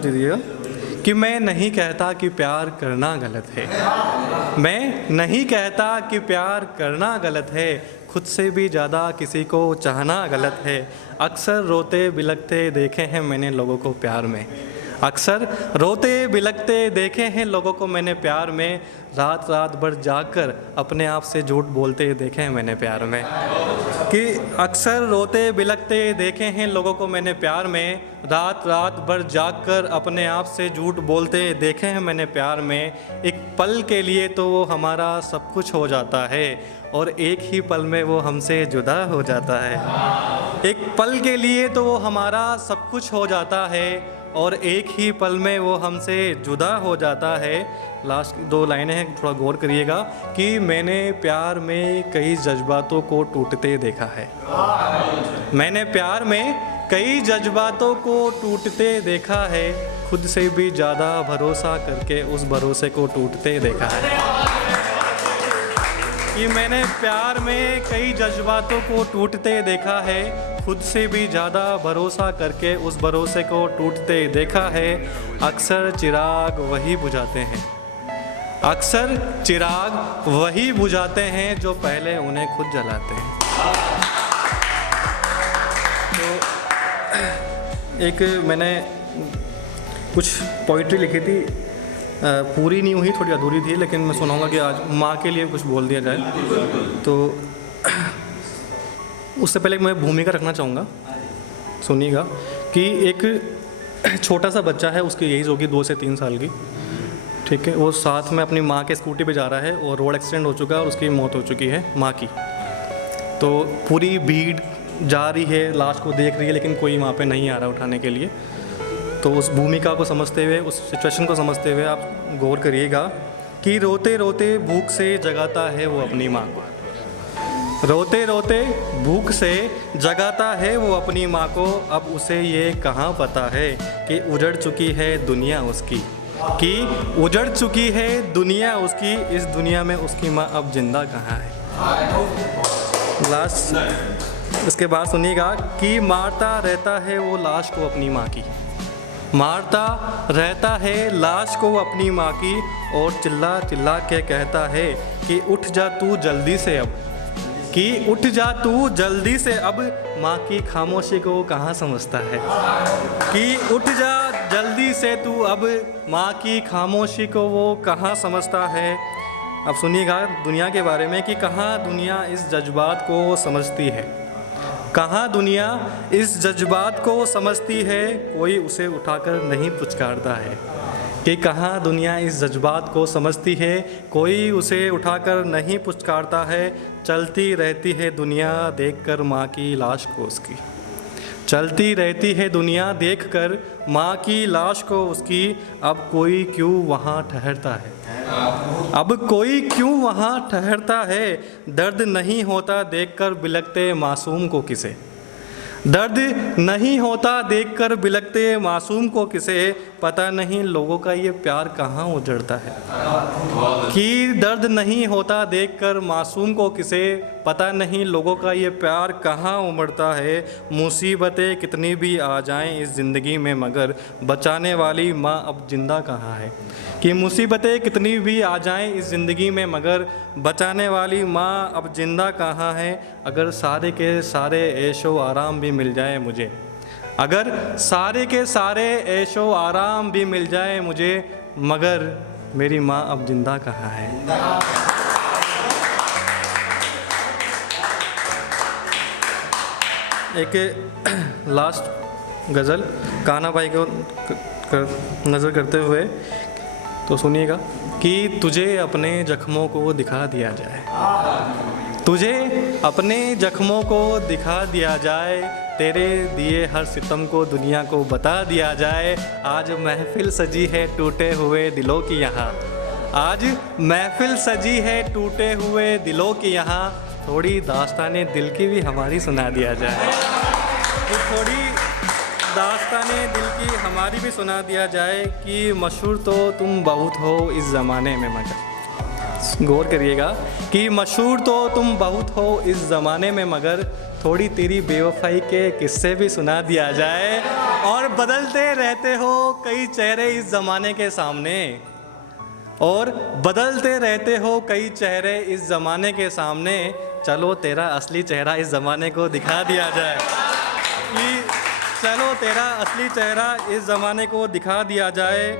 दीजिएगा कि मैं नहीं कहता कि प्यार करना गलत है। मैं नहीं कहता कि प्यार करना गलत है, खुद से भी ज़्यादा किसी को चाहना गलत है। अक्सर रोते बिलखते देखे हैं मैंने लोगों को प्यार में, अक्सर रोते बिलखते देखे हैं लोगों को मैंने प्यार में। रात रात भर जागकर अपने आप से झूठ बोलते देखे हैं मैंने प्यार में। कि अक्सर रोते बिलखते देखे हैं लोगों को मैंने प्यार में, रात रात भर जागकर अपने आप से झूठ बोलते देखे हैं मैंने प्यार में। एक पल के लिए तो वो हमारा सब कुछ हो जाता है और एक ही पल में वो हमसे जुदा हो जाता है। एक पल के लिए तो वो हमारा सब कुछ हो जाता है और एक ही पल में वो हमसे जुदा हो जाता है। लास्ट 2 लाइनें हैं, थोड़ा गौर करिएगा कि मैंने प्यार में कई जज्बातों को टूटते देखा है। मैंने प्यार में कई जज्बातों को टूटते देखा है, खुद से भी ज़्यादा भरोसा करके उस भरोसे को टूटते देखा है। कि मैंने प्यार में कई जज्बातों को टूटते देखा है, खुद से भी ज़्यादा भरोसा करके उस भरोसे को टूटते देखा है। अक्सर चिराग वही बुझाते हैं, अक्सर चिराग वही बुझाते हैं जो पहले उन्हें खुद जलाते हैं। तो एक मैंने कुछ पोइट्री लिखी थी, पूरी नहीं हुई, थोड़ी अधूरी थी, लेकिन मैं सुनाऊंगा कि आज माँ के लिए कुछ बोल दिया जाए। तो उससे पहले मैं भूमिका रखना चाहूँगा, सुनिएगा कि एक छोटा सा बच्चा है, उसकी एज होगी 2 से 3 साल की, ठीक है। वो साथ में अपनी माँ के स्कूटी पे जा रहा है और रोड एक्सीडेंट हो चुका है और उसकी मौत हो चुकी है माँ की। तो पूरी भीड़ जा रही है, लाश को देख रही है, लेकिन कोई वहाँ पे नहीं आ रहा उठाने के लिए। तो उस भूमिका को समझते हुए, उस सिचुएशन को समझते हुए आप गौर करिएगा कि रोते रोते भूख से जगाता है वो अपनी माँ को, रोते रोते भूख से जगाता है वो अपनी माँ को। अब उसे ये कहाँ पता है कि उजड़ चुकी है दुनिया उसकी, कि उजड़ चुकी है दुनिया उसकी, इस दुनिया में उसकी माँ अब जिंदा कहाँ है। लास्ट इसके बाद सुनिएगा कि मारता रहता है वो लाश को अपनी माँ की, मारता रहता है लाश को अपनी माँ की, और चिल्ला चिल्ला के कहता है कि उठ जा तू जल्दी से अब, कि उठ जा तू जल्दी से अब। माँ की खामोशी को कहाँ समझता है, कि उठ जा जल्दी से तू अब, माँ की खामोशी को वो कहाँ समझता है। अब सुनिएगा दुनिया के बारे में कि कहाँ दुनिया इस जज्बात को समझती है, कहाँ दुनिया इस जज्बात को समझती है, कोई उसे उठाकर नहीं पुचकारता है। कि कहाँ दुनिया इस जज्बात को समझती है, कोई उसे उठाकर नहीं पुचकारता है। चलती रहती है दुनिया देखकर माँ की लाश को उसकी, चलती रहती है दुनिया देखकर माँ की लाश को उसकी। अब कोई क्यों वहाँ ठहरता है, अब कोई क्यों वहाँ ठहरता है। दर्द नहीं होता देखकर बिलखते मासूम को किसे, दर्द नहीं होता देखकर बिलखते मासूम को किसे। पता नहीं लोगों का ये प्यार कहाँ उजड़ता है, कि दर्द नहीं होता देखकर मासूम को किसे। पता नहीं लोगों का ये प्यार कहाँ उमड़ता है। मुसीबतें कितनी भी आ जाएं इस ज़िंदगी में, मगर बचाने वाली माँ अब जिंदा कहाँ है। कि मुसीबतें कितनी भी आ जाएं इस ज़िंदगी में, मगर बचाने वाली माँ अब जिंदा कहाँ है। अगर सारे के सारे ऐशो आराम भी मिल जाए मुझे, अगर सारे के सारे ऐशो आराम भी मिल जाए मुझे, मगर मेरी माँ अब जिंदा कहाँ है। एक लास्ट गज़ल कान्हा भाई को नज़र करते हुए, तो सुनिएगा कि तुझे अपने जख्मों को दिखा दिया जाए, तुझे अपने जख्मों को दिखा दिया जाए, तेरे दिए हर सितम को दुनिया को बता दिया जाए। आज महफिल सजी है टूटे हुए दिलों की यहाँ, आज महफिल सजी है टूटे हुए दिलों की यहाँ। थोड़ी दास्ताने दिल की भी हमारी सुना दिया जाए, तो थोड़ी दास्ताने दिल की हमारी भी सुना दिया जाए। कि मशहूर तो तुम बहुत हो इस ज़माने में, मगर गौर करिएगा कि मशहूर तो तुम बहुत हो इस ज़माने में, मगर थोड़ी तेरी बेवफाई के किस्से भी सुना दिया जाए। और बदलते रहते हो कई चेहरे इस ज़माने के सामने, और बदलते रहते हो कई चेहरे इस ज़माने के सामने। चलो तेरा असली चेहरा इस ज़माने को दिखा दिया जाए, कि चलो तेरा असली चेहरा इस ज़माने को दिखा दिया जाए।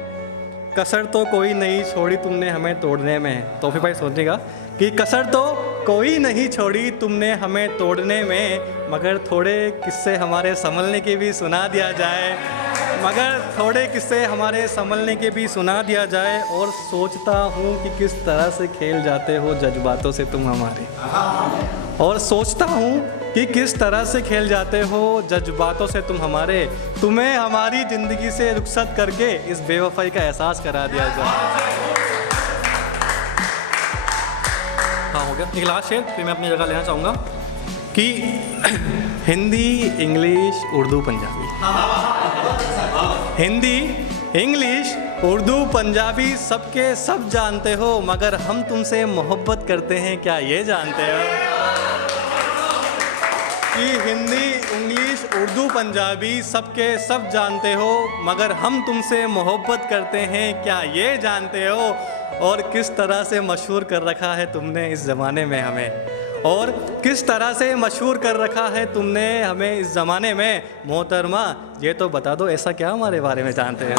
कसर तो कोई नहीं छोड़ी तुमने हमें तोड़ने में। तो फिर भाई सोचिएगा कि कसर तो कोई नहीं छोड़ी तुमने हमें तोड़ने में, मगर थोड़े किस्से हमारे संभलने के भी सुना दिया जाए, मगर थोड़े किस्से हमारे संभलने के भी सुना दिया जाए। और सोचता हूँ कि किस तरह से खेल जाते हो जज्बातों से तुम हमारे, और सोचता हूँ कि किस तरह से खेल जाते हो जज्बातों से तुम हमारे। तुम्हें हमारी ज़िंदगी से रुखसत करके इस बेवफाई का एहसास करा दिया जाए। हाँ, हो गया। एक लास्ट शेर, फिर मैं अपनी जगह लेना चाहूँगा कि हिंदी, इंग्लिश, उर्दू, पंजाबी। हिंदी, इंग्लिश, उर्दू, पंजाबी सबके सब जानते हो, मगर हम तुमसे मोहब्बत करते हैं क्या ये जानते हो? कि हिंदी, इंग्लिश, उर्दू, पंजाबी सबके सब जानते हो, मगर हम तुमसे मोहब्बत करते हैं क्या ये जानते हो? और किस तरह से मशहूर कर रखा है तुमने इस ज़माने में हमें, और किस तरह से मशहूर कर रखा है तुमने हमें इस ज़माने में। मोहतरमा ये तो बता दो, ऐसा क्या हमारे बारे में जानते हैं?